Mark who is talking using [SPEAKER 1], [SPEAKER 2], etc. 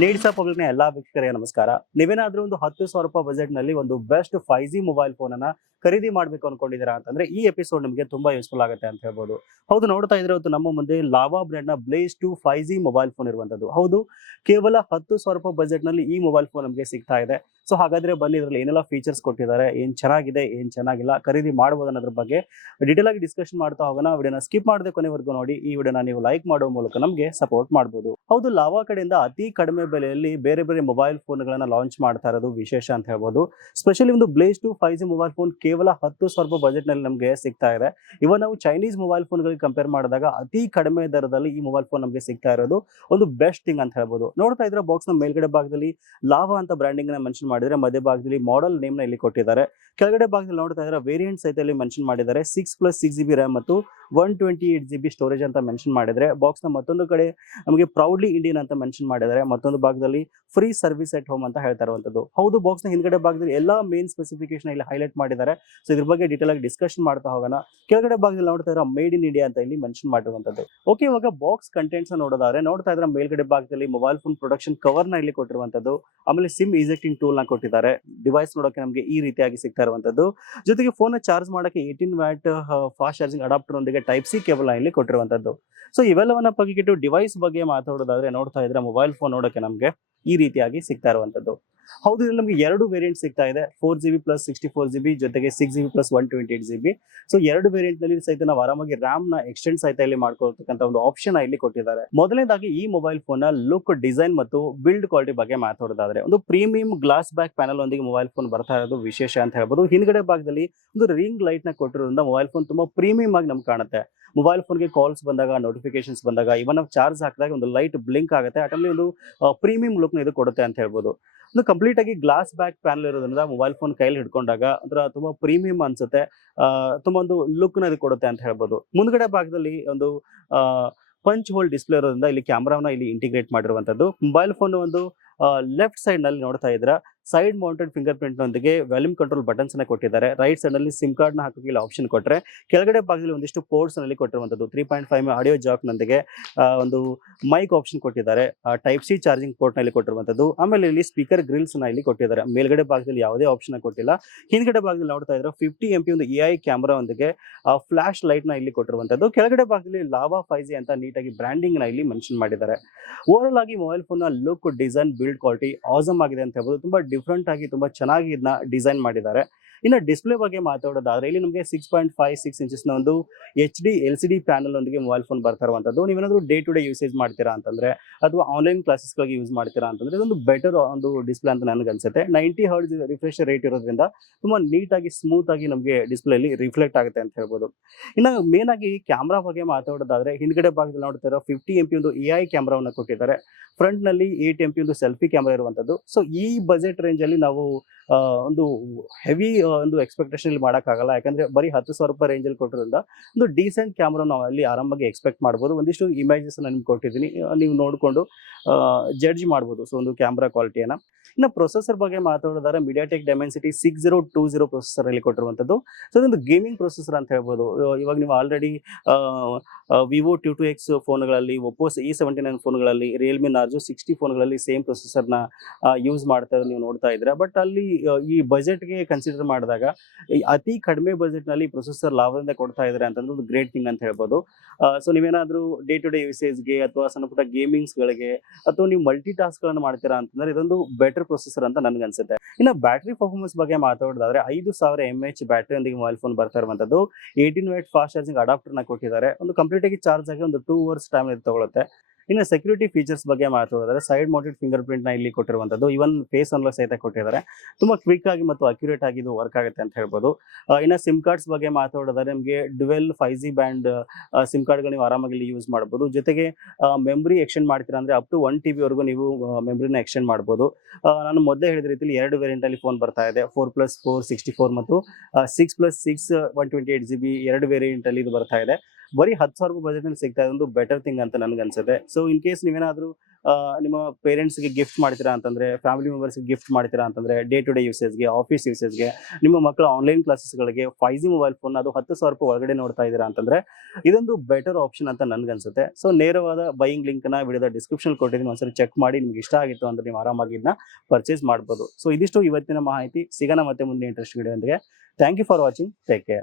[SPEAKER 1] ನೀಡ್ಸ ಪಬ್ಲಿಕ್ನ ಎಲ್ಲಾ ವೀಕ್ಷಕರಿಗೆ ನಮಸ್ಕಾರ. ನೀವೇನಾದ್ರೂ ಒಂದು ಹತ್ತು ಸಾವಿರ ರೂಪಾಯಿ ಬಜೆಟ್ನಲ್ಲಿ ಒಂದು best five G mobile phone ಅನ್ನ ಖರೀದಿ ಮಾಡ್ಬೇಕು ಅನ್ಕೊಂಡಿದ್ದೀರಾ ಅಂತಂದ್ರೆ ಈ ಎಪಿಸೋಡ್ ನಿಮಗೆ ತುಂಬಾ ಯೂಸ್ಫುಲ್ ಆಗುತ್ತೆ ಅಂತ ಹೇಳ್ಬೋದು. ಹೌದು, ನೋಡ್ತಾ ಇದ್ರೆ ಇವತ್ತು ನಮ್ಮ ಮುಂದೆ ಲಾವಾ ಬ್ರ್ಯಾಂಡ್ನ Blaze two five G mobile phone ಇರುವಂತದ್ದು. ಹೌದು, ಕೇವಲ ಹತ್ತು ಸಾವಿರ ರೂಪಾಯಿ ಬಜೆಟ್ನಲ್ಲಿ ಈ ಮೊಬೈಲ್ ಫೋನ್ ನಮಗೆ ಸಿಗ್ತಾ ಇದೆ. ಸೊ ಹಾಗಾದ್ರೆ ಬನ್ನಿ, ಇದ್ರಲ್ಲಿ ಏನೆಲ್ಲ ಫೀಚರ್ಸ್ ಕೊಟ್ಟಿದ್ದಾರೆ, ಏನ್ ಚೆನ್ನಾಗಿದೆ, ಏನ್ ಚೆನ್ನಾಗಿಲ್ಲ, ಖರೀದಿ ಮಾಡಬಹುದು ಅನ್ನೋದ್ರ ಬಗ್ಗೆ ಡೀಟೇಲ್ ಆಗಿ ಡಿಸ್ಕಷನ್ ಮಾಡ್ತಾ ಹೋಗೋಣ. ವಿಡಿಯೋನ ಸ್ಕಿಪ್ ಮಾಡದೆ ಕೊನೆವರೆಗೂ ನೋಡಿ. ಈ ವಿಡಿಯೋನ ನೀವು ಲೈಕ್ ಮಾಡೋ ಮೂಲಕ ನಮಗೆ ಸಪೋರ್ಟ್ ಮಾಡಬಹುದು ಹೌದು ಲಾವಾ ಕಡೆಯಿಂದ ಅತಿ ಕಡಿಮೆ ಬೆಲೆಯಲ್ಲಿ ಬೇರೆ ಬೇರೆ ಮೊಬೈಲ್ ಫೋನ್ ಗಳನ್ನ ಲಾಂಚ್ ಮಾಡ್ತಾ ಇರೋದು ವಿಶೇಷ ಅಂತ ಹೇಳ್ಬೋದು. ಸ್ಪೆಷಲಿ ಒಂದು Blaze two five G mobile phone ಕೇವಲ ಹತ್ತು ಸಾವಿರ ರೂಪಾಯಿ ಬಜೆಟ್ನಲ್ಲಿ ನಮಗೆ ಸಿಗ್ತಾ ಇದೆ. ಇವನ್ ನಾವು ಚೈನೀಸ್ ಮೊಬೈಲ್ ಫೋನ್ ಗಳಿಗೆ ಕಂಪೇರ್ ಮಾಡಿದಾಗ ಅತಿ ಕಡಿಮೆ ದರದಲ್ಲಿ ಈ ಮೊಬೈಲ್ ಫೋನ್ ನಮಗೆ ಸಿಗ್ತಾ ಇರೋದು ಒಂದು ಬೆಸ್ಟ್ ಥಿಂಗ್ ಅಂತ ಹೇಳ್ಬೋದು. ನೋಡ್ತಾ ಇದ್ರೆ ಬಾಕ್ಸ್ನ ಮೇಲ್ಗಡೆ ಭಾಗದಲ್ಲಿ ಲಾವಾ ಅಂತ ಬ್ರ್ಯಾಂಡಿಂಗ್ನ ಮೆನ್ಷನ್ ಮಾಡಿದ್ರೆ ಮಧ್ಯ ಭಾಗದಲ್ಲಿ ಮಾಡೆಲ್ ನೇಮ್ನ ಇಲ್ಲಿ ಕೊಟ್ಟಿದ್ದಾರೆ. ಕೆಳಗಡೆ ಭಾಗದಲ್ಲಿ ನೋಡ್ತಾ ಇದ್ರೆ ವೇರಿಯಂಟ್ ಸಹಿತ ಇಲ್ಲಿ ಮೆನ್ಷನ್ ಮಾಡಿದ್ದಾರೆ. Six plus six G B RAM ಮತ್ತು one twenty eight G B storage ಅಂತ ಮೆನ್ಷನ್ ಮಾಡಿದರೆ. ನ ಮತ್ತೊಂದು ಕಡೆ ನಮಗೆ ಪ್ರೌಡ್ಲಿ ಇಂಡಿಯನ್ ಅಂತ ಮೆನ್ಷನ್ ಮಾಡಿದ್ದಾರೆ. ಮತ್ತೊಂದು ಭಾಗದಲ್ಲಿ ಫ್ರೀ ಸರ್ವಿಸ್ ಎಟ್ ಹೋಮ್ ಅಂತ ಹೇಳ್ತಾ ಇರುವಂತದ್ದು. ಹೌದು ಬಾಕ್ಸ್ನ ಹಿಂದ್ಗಡೆ ಭಾಗದಲ್ಲಿ ಎಲ್ಲಾ ಮೇನ್ ಸ್ಪೆಸಿಫಿಕೇಶನ್ ಇಲ್ಲಿ ಹೈಲೈಟ್ ಮಾಡಿದ್ದಾರೆ. ಸೊ ಇದ್ರ ಬಗ್ಗೆ ಡೀಟೇಲ್ ಆಗಿ ಡಿಸ್ಕಷನ್ ಮಾಡ್ತಾ ಹೋಗೋಣ. ಕೆಳಗಡೆ ಭಾಗದಲ್ಲಿ ನೋಡ್ತಾ ಇದ್ರೆ ಮೇಡ್ ಇನ್ ಇಂಡಿಯಾ ಅಂತ ಇಲ್ಲಿ ಮೆನ್ಷನ್ ಮಾಡಿರುವಂತದ್ದು. ಓಕೆ ಇವಾಗ ಬಾಕ್ಸ್ ಕಂಟೆಂಟ್ಸ್ ನೋಡೋದಾದ್ರೆ ನೋಡ್ತಾ ಇದ್ರೆ ಮೇಲ್ಗಡೆ ಭಾಗದಲ್ಲಿ ಮೊಬೈಲ್ ಫೋನ್ ಪ್ರೊಡಕ್ಷನ್ ಕವರ್ನ ಇಲ್ಲಿ ಕೊಟ್ಟಿರುವಂತದ್ದು. ಆಮೇಲೆ ಸಿಮ್ ಇಜೆಕ್ಟಿಂಗ್ ಟೂಲ್ನ ಕೊಟ್ಟಿದ್ದಾರೆ. ಡಿವೈಸ್ ನೋಡೋಕೆ ನಮಗೆ ಈ ರೀತಿಯಾಗಿ ಸಿಗ್ತಾ ಇರುವಂತದ್ದು ಜೊತೆಗೆ ಫೋನ್ ಚಾರ್ಜ್ ಮಾಡೋಕೆ eighteen watt fast charging adapter ಒಂದಿಗೆ ಟೈಪ್ ಸಿ ಕೇಬಲ್ ಇಲ್ಲಿ ಕೊಟ್ಟಿರುವಂತದ್ದು ಸೊ ಇವೆಲ್ಲವನ್ನ ಬಗೆಗಿಟ್ಟು ಡಿವೈಸ್ ಬಗ್ಗೆ ಮಾತಾಡೋದಾದ್ರೆ ನೋಡ್ತಾ ಇದ್ರೆ ಮೊಬೈಲ್ ಫೋನ್ ನೋಡೋಕೆ ನಮಗೆ ಈ ರೀತಿಯಾಗಿ ಸಿಗ್ತಾ ಇರುವಂತದ್ದು ಹೌದು ಇದ್ರಲ್ಲಿ ನಮಗೆ ಎರಡು ವೇರಿಯಂಟ್ ಸಿಗ್ತಾ ಇದೆ. Four G B plus sixty four G B ಜೊತೆಗೆ six G B plus one twenty eight G B so ಎರಡು ವೇರಿಯಂಟ್ನಲ್ಲಿ ಸಹಿತ ನಾವು ಆರಾಮಾಗಿ ರ್ಯಾಮ್ನ ಎಕ್ಸ್ಟೆಂಡ್ ಸಹಿತ ಇಲ್ಲಿ ಮಾಡ್ಕೊಳ್ತಕ್ಕಂಥ ಒಂದು ಆಪ್ಷನ್ ಇಲ್ಲಿ ಕೊಟ್ಟಿದ್ದಾರೆ. ಮೊದಲನೇದಾಗಿ ಈ ಮೊಬೈಲ್ ಫೋನ್ನ ಲುಕ್ ಡಿಸೈನ್ ಮತ್ತು ಬಿಲ್ಡ್ ಕ್ವಾಲಿಟಿ ಬಗ್ಗೆ ಮಾತಾಡೋದಾದ್ರೆ, ಒಂದು ಪ್ರೀಮಿಯಂ ಗ್ಲಾಸ್ ಬ್ಯಾಕ್ ಪ್ಯಾನಲ್ ಒಂದಿಗೆ ಮೊಬೈಲ್ ಫೋನ್ ಬರ್ತಾ ಇರೋದು ವಿಶೇಷ ಅಂತ ಹೇಳ್ಬೋದು. ಹಿಂದ್ಗಡೆ ಭಾಗದಲ್ಲಿ ಒಂದು ರಿಂಗ್ ಲೈಟ್ನ ಕೊಟ್ಟಿರೋದ್ರಿಂದ ಮೊಬೈಲ್ ಫೋನ್ ತುಂಬಾ ಪ್ರೀಮಿಯಂ ಆಗಿ ನಮ್ಗೆ ಕಾಣುತ್ತೆ. ಮೊಬೈಲ್ ಫೋನ್ಗೆ ಕಾಲ್ಸ್ ಬಂದಾಗ ನೋಟಿಫಿಕೇಶನ್ಸ್ ಬಂದಾಗ ಇವನ್ ನಾವು ಚಾರ್ಜ್ ಹಾಕಿದಾಗ ಒಂದು ಲೈಟ್ ಬ್ಲಿಂಕ್ ಆಗುತ್ತೆ. ಅಟಲ್ಲಿ ಒಂದು ಪ್ರೀಮಿಯಂ ಲುಕ್ ಇದು ಕೊಡುತ್ತೆ ಅಂತ ಹೇಳ್ಬೋದು. ಒಂದು ಕಂಪ್ಲೀಟ್ ಆಗಿ ಗ್ಲಾಸ್ ಬ್ಯಾಕ್ ಪ್ಯಾನಲ್ ಇರೋದ್ರಿಂದ ಮೊಬೈಲ್ ಫೋನ್ ಕೈಯಲ್ಲಿ ಹಿಡ್ಕೊಂಡಾಗ ಒಂಥರ ತುಂಬಾ ಪ್ರೀಮಿಯಂ ಅನ್ಸುತ್ತೆ. ತುಂಬಾ ಒಂದು ಲುಕ್ನ ಕೊಡುತ್ತೆ ಅಂತ ಹೇಳ್ಬೋದು. ಮುಂದ್ಗಡೆ ಭಾಗದಲ್ಲಿ ಒಂದು ಪಂಚ್ ಹೋಲ್ ಡಿಸ್ಪ್ಲೇ ಇರೋದ್ರಿಂದ ಇಲ್ಲಿ ಕ್ಯಾಮ್ರಾವನ್ನ ಇಲ್ಲಿ ಇಂಟಿಗ್ರೇಟ್ ಮಾಡಿರುವಂತದ್ದು ಮೊಬೈಲ್ ಫೋನ್ ಒಂದು ಲೆಫ್ಟ್ ಸೈಡ್ನಲ್ಲಿ ನೋಡ್ತಾ ಇದ್ರ ಸೈಡ್ ಮೌಂಟೆಡ್ ಫಿಂಗರ್ ಪ್ರಿಂಟ್ ನೊಂದಿಗೆ ವ್ಯಾಲ್ಯೂಮ್ ಕಂಟ್ರೋಲ್ ಬಟನ್ಸ್ ಅನ್ನ ಕೊಟ್ಟಿದ್ದಾರೆ. ರೈಟ್ ಸೈಡ್ನಲ್ಲಿ ಸಿಮ್ ಕಾರ್ಡ್ನ ಹಾಕೋಕೆ ಇಲ್ಲಿ ಆಪ್ಷನ್ ಕೊಟ್ಟರೆ ಕೆಳಗಡೆ ಭಾಗದಲ್ಲಿ ಒಂದಿಷ್ಟು ಪೋರ್ಟ್ಸ್ನಲ್ಲಿ ಕೊಟ್ಟಿರುವಂತದ್ದು three point five audio jack ನೊಂದಿಗೆ ಒಂದು ಮೈಕ್ ಆಪ್ಷನ್ ಕೊಟ್ಟಿದ್ದಾರೆ. ಟೈಪ್ ಸಿ ಚಾರ್ಜಿಂಗ್ ಪೋರ್ಟ್ನಲ್ಲಿ ಕೊಟ್ಟಿರುವಂತದ್ದು. ಆಮೇಲೆ ಇಲ್ಲಿ ಸ್ಪೀಕರ್ ಗ್ರಿಲ್ಸ್ನ ಇಲ್ಲಿ ಕೊಟ್ಟಿದ್ದಾರೆ. ಮೇಲ್ಗಡೆ ಭಾಗದಲ್ಲಿ ಯಾವುದೇ ಆಪ್ಷನ್ ಕೊಟ್ಟಿಲ್ಲ. ಹಿಂದ್ಗಡೆ ಭಾಗದಲ್ಲಿ ನೋಡ್ತಾ ಇದ್ರೆ ಫಿಫ್ಟಿ ಎಂ ಪಿ ಒಂದು ಎ ಐ ಕ್ಯಾಮರಾ ಒಂದಿಗೆ ಫ್ಲಾಶ್ ಲೈಟ್ನ ಇಲ್ಲಿ ಕೊಟ್ಟಿರುವಂತದ್ದು. ಕೆಳಗಡೆ ಭಾಗದಲ್ಲಿ ಲಾವಾ ಫೈವ್ ಜಿ ಅಂತ ನೀಟಾಗಿ ಬ್ರ್ಯಾಂಡಿಂಗ್ನ ಇಲ್ಲಿ ಮೆನ್ಷನ್ ಮಾಡಿದ್ದಾರೆ. ಓವರ್ ಆಗಿ ಮೊಬೈಲ್ ಫೋನ್ನ look design build quality awesome ಆಗಿದೆ ಅಂತ ಹೇಳ್ಬೋದು. ತುಂಬಾ ಡಿಫ್ರೆಂಟ್ ಆಗಿ ತುಂಬಾ ಚೆನ್ನಾಗಿ ಇದನ್ನ ಡಿಸೈನ್ ಮಾಡಿದ್ದಾರೆ. ಇನ್ನು ಡಿಸ್ಪ್ಲೇ ಬಗ್ಗೆ ಮಾತಾಡೋದಾದ್ರೆ, ಇಲ್ಲಿ ನಮಗೆ ಸಿಕ್ಸ್ ಪಾಯಿಂಟ್ ಫೈವ್ ಸಿಕ್ಸ್ ಇಂಚಸ್ನ ಒಂದು H D L C D panel ಒಂದಿಗೆ ಮೊಬೈಲ್ ಫೋನ್ ಬರ್ತಾ ನೀವೇನಾದರೂ ನೀವೇನಾದ್ರೂ ಡೇ ಟು ಡೇ ಯೂಸೇಜ್ ಮಾಡ್ತೀರಾ ಅಂತಂದ್ರೆ, ಅಥವಾ ಆನ್ಲೈನ್ ಕ್ಲಾಸಸ್ಗಾಗಿ ಯೂಸ್ ಮಾಡ್ತೀರಾ ಅಂತಂದ್ರೆ, ಇದೊಂದು ಬೆಟರ್ ಒಂದು ಡಿಸ್ಪ್ಲೇ ಅಂತ ನನಗೆ ಅನ್ಸುತ್ತೆ. ನೈಂಟಿ ಹರ್ಡ್ ರಿಫ್ರೆಶ್ ರೇಟ್ ಇರೋದ್ರಿಂದ ತುಂಬಾ ನೀಟಾಗಿ ಸ್ಮೂತ್ ಆಗಿ ನಮಗೆ ಡಿಸ್ಪ್ಲೇಲಿ ರಿಫ್ಲೆಕ್ಟ್ ಆಗುತ್ತೆ ಅಂತ ಹೇಳ್ಬೋದು. ಇನ್ನು ಮೇನ್ ಆಗಿ ಕ್ಯಾಮ್ರಾ ಬಗ್ಗೆ ಮಾತಾಡೋದಾದ್ರೆ, ಹಿಂದ್ಗಡೆ ಭಾಗದಲ್ಲಿ ನೋಡ್ತಾ ಫಿಫ್ಟಿ ಎಂ ಪಿ ಒಂದು ಎ ಐ ಕ್ಯಾಮ್ರಾವನ್ನು ಕೊಟ್ಟಿದ್ದಾರೆ. ಫ್ರಂಟ್ನಲ್ಲಿ ಏಟ್ ಎಂ ಪಿ ಒಂದು ಸೆಲ್ಫಿ ಕ್ಯಾಮ್ರಾ ಇರುವಂತದ್ದು ಸೊ ಈ ಬಜೆಟ್ ರೇಂಜ್ ಅಲ್ಲಿ ನಾವು ಒಂದು ಹೆವಿ ಒಂದು ಎಕ್ಸ್ಪೆಕ್ಟೇಷನ್ ಇಲ್ಲಿ ಮಾಡೋಕ್ಕಾಗಲ್ಲ. ಯಾಕಂದ್ರೆ ಬರೀ ಹತ್ತು ಸಾವಿರ ರೂಪಾಯಿ ರೇಂಜಲ್ಲಿ ಕೊಟ್ಟಿರೋದ್ರಿಂದ ಒಂದು ಡೀಸೆಂಟ್ ಕ್ಯಾಮ್ರಾ ನಾವು ಅಲ್ಲಿ ಆರಾಮಾಗಿ ಎಕ್ಸ್ಪೆಕ್ಟ್ ಮಾಡ್ಬೋದು. ಒಂದಿಷ್ಟು ಇಮೇಜಸ್ ನಿಮ್ಗೆ ಕೊಟ್ಟಿದ್ದೀನಿ. ನೀವು ನೋಡಿಕೊಂಡು ಜಡ್ಜ್ ಮಾಡ್ಬೋದು. ಸೊ ಒಂದು ಕ್ಯಾಮ್ರಾ ಕ್ವಾಲಿಟಿಯನ್ನ ಇನ್ನು ಪ್ರೊಸೆಸರ್ ಬಗ್ಗೆ ಮಾತಾಡೋದಾದ್ರೆ MediaTek Dimensity six zero two zero processor ಅಲ್ಲಿ ಕೊಟ್ಟಿರುವಂಥದ್ದು. ಸೊ ಇದೊಂದು ಗೇಮಿಂಗ್ ಪ್ರೊಸೆಸರ್ ಅಂತ ಹೇಳ್ಬೋದು. ಇವ- ಇವಾಗ ನೀವು already vivo T two X ಫೋನ್ಗಳಲ್ಲಿ Oppo E seventy nine ಫೋನ್ಗಳಲ್ಲಿ ರಿಯಲ್ಮಿ ನಾರ್ಜೋ ಸಿಕ್ಸ್ಟಿ ಫೋನ್ಗಳಲ್ಲಿ ಸೇಮ್ ಪ್ರೊಸೆಸರ್ನ ಯೂಸ್ ಮಾಡ್ತಾ ನೀವು ನೋಡ್ತಾ ಇದ್ರೆ. ಬಟ್ ಅಲ್ಲಿ ಈ ಬಜೆಟ್ಗೆ ಕನ್ಸಿಡರ್ ಮಾಡಿದಾಗ ಅತಿ ಕಡಿಮೆ ಬಜೆಟ್ನಲ್ಲಿ ಪ್ರೊಸೆಸರ್ ಲಾಭದಿಂದ ಕೊಡ್ತಾ ಇದ್ದಾರೆ ಅಂತಂದ್ರೆ ಒಂದು ಗ್ರೇಟ್ ಥಿಂಗ್ ಅಂತ ಹೇಳ್ಬೋದು. ಸೊ ನೀವೇನಾದರೂ ಡೇ ಟು ಡೇ ಯೂಸೇಜ್ಗೆ ಅಥವಾ ಸಣ್ಣ ಪುಟ್ಟ ಗೇಮಿಂಗ್ಸ್ಗಳಿಗೆ ಅಥವಾ ನೀವು ಮಲ್ಟಿ ಟಾಸ್ಕ್ಗಳನ್ನು ಮಾಡ್ತೀರಾ ಅಂತಂದ್ರೆ ಇದೊಂದು ಬೆಟರ್ ಪ್ರೊಸೆಸರ್ ಅಂತ ನನಗೆ ಅನ್ಸುತ್ತೆ. ಇನ್ನು ಬ್ಯಾಟ್ರಿ ಪರ್ಫಾರ್ಮೆನ್ಸ್ ಬಗ್ಗೆ ಮಾತಾಡೋದಾದ್ರೆ ಐದು ಸಾವಿರ ಎಂ ಎಚ್ ಬ್ಯಾಟ್ರಿ ಒಂದಿಗೆ ಮೊಬೈಲ್ ಫೋನ್ ಬರ್ತಾ ಇರುವಂತದ್ದು. ಏಯ್ಟೀನ್ ವೈಟ್ ಫಾಸ್ಟ್ ಚಾರ್ಜಿಂಗ್ ಅಡಾಪ್ಟರ್ನ ಕೊಟ್ಟಿದ್ದಾರೆ. ಒಂದು ಕಂಪ್ಲೀಟ್ ಆಗಿ ಚಾರ್ಜ್ ಆಗಿ ಒಂದು ಟೂ ಅವರ್ಸ್ ಟೈಮ್ ಇದು ತಗೊಳುತ್ತೆ. ಇನ್ನು ಸೆಕ್ಯೂರಿಟಿ ಫೀಚರ್ಸ್ ಬಗ್ಗೆ ಮಾತಾಡೋದಾದ್ರೆ ಸೈಡ್ ಮೌಂಟೆಡ್ ಫಿಂಗರ್ ಪ್ರಿಂಟ್ನ ಇಲ್ಲಿ ಕೊಟ್ಟಿರುವಂತದ್ದು ಇವನ್ ಫೇಸ್ ಅನ್ಲಾಕ್ ಸಹಿತ ಕೊಟ್ಟಿದ್ದಾರೆ. ತುಂಬಾ ಕ್ವಿಕ್ ಆಗಿ ಮತ್ತು ಅಕ್ಯುರೇಟ್ ಆಗಿ ಇದು ವರ್ಕ್ ಆಗುತ್ತೆ ಅಂತ ಹೇಳ್ಬೋದು. ಇನ್ನು ಸಿಮ್ ಕಾರ್ಡ್ಸ್ ಬಗ್ಗೆ ಮಾತಾಡೋದಾದ್ರೆ ನಿಮಗೆ dual five G band SIM ಕಾರ್ಡ್ಗಳು ನೀವು ಆರಾಮಾಗಿ ಇಲ್ಲಿ ಯೂಸ್ ಮಾಡ್ಬೋದು. ಜೊತೆಗೆ ಮೆಮರಿ ಎಕ್ಸ್ಟೆಂಡ್ ಮಾಡ್ತೀರಾ ಅಂದ್ರೆ ಅಪ್ ಟು ಒನ್ ಟಿ ಬಿವರೆಗೂ ನೀವು ಮೆಮರಿನ ಎಕ್ಸ್ಟೆಂಡ್ ಮಾಡ್ಬೋದು. ಆ, ನಾನು ಮೊದಲೇ ಹೇಳಿದ ರೀತಿಯಲ್ಲಿ ಎರಡು ವೇರಿಯಂಟ್ ಅಲ್ಲಿ ಫೋನ್ ಬರ್ತಾ ಇದೆ. Four plus four sixty four ಮತ್ತು six plus six one twenty eight G B ಎರಡು ವೇರಿಯಂಟ್ ಅಲ್ಲಿ ಇದು ಬರ್ತಾ ಇದೆ. ಬರೀ ಹತ್ತು ಸಾವಿರ ರೂಪಾಯಿ ಬಜೆಟ್ನಲ್ಲಿ ಸಿಗ್ತಾ ಇದೊಂದು ಬೆಟರ್ ಥಿಂಗ್ ಅಂತ ನನ್ಗೆ ಅನ್ಸುತ್ತೆ. ಸೊ ಇನ್ ಕೇಸ್ ನೀವೇನಾದ್ರೂ ನಿಮ್ಮ ಪೇರೆಂಟ್ಸ್ಗೆ ಗಿಫ್ಟ್ ಮಾಡ್ತೀರಾ ಅಂತಂದ್ರೆ ಫ್ಯಾಮಿಲಿ ಮೆಂಬರ್ಸ್ಗೆ ಗಿಫ್ಟ್ ಮಾಡ್ತೀರಾ ಅಂತಂದ್ರೆ ಡೇ ಟು ಡೇ ಯೂಸೇಜ್ಗೆ ಆಫೀಸ್ ಯೂಸೇಜ್ಗೆ ನಿಮ್ಮ ಮಕ್ಕಳ ಆನ್ಲೈನ್ ಕ್ಲಾಸಸ್ಗಳಿಗೆ ಫೈವ್ ಜಿ ಮೊಬೈಲ್ ಫೋನ್ ಅದು ಹತ್ತು ಸಾವಿರ ರೂಪಾಯಿ ಒಳಗಡೆ ನೋಡ್ತಾ ಇದ್ದೀರಾ ಅಂತಂದ್ರೆ, ಇದೊಂದು ಬೆಟರ್ ಆಪ್ಷನ್ ಅಂತ ನನ್ಗನ್ಸುತ್ತೆ ಸೊ ನೇರವಾದ ಬೈಯಿಂಗ್ ಲಿಂಕ್ನ ವಿಡಿಯೋದ ಡಿಸ್ಕ್ರಿಪ್ಷನ್ ಕೊಟ್ಟಿದ್ದೀನಿ. ಒಂದ್ಸರಿ ಚೆಕ್ ಮಾಡಿ ನಿಮ್ಗೆ ಇಷ್ಟ ಆಗಿತ್ತು ಅಂದ್ರೆ ನೀವು ಆರಾಮಾಗಿ ಇದನ್ನ ಪರ್ಚೇಸ್ ಮಾಡ್ಬೋದು. ಸೊ ಇದಿಷ್ಟು ಇವತ್ತಿನ ಮಾಹಿತಿ. ಸಿಗೋಣ ಮತ್ತೆ ಮುಂದೆ interest video thank you for watching take care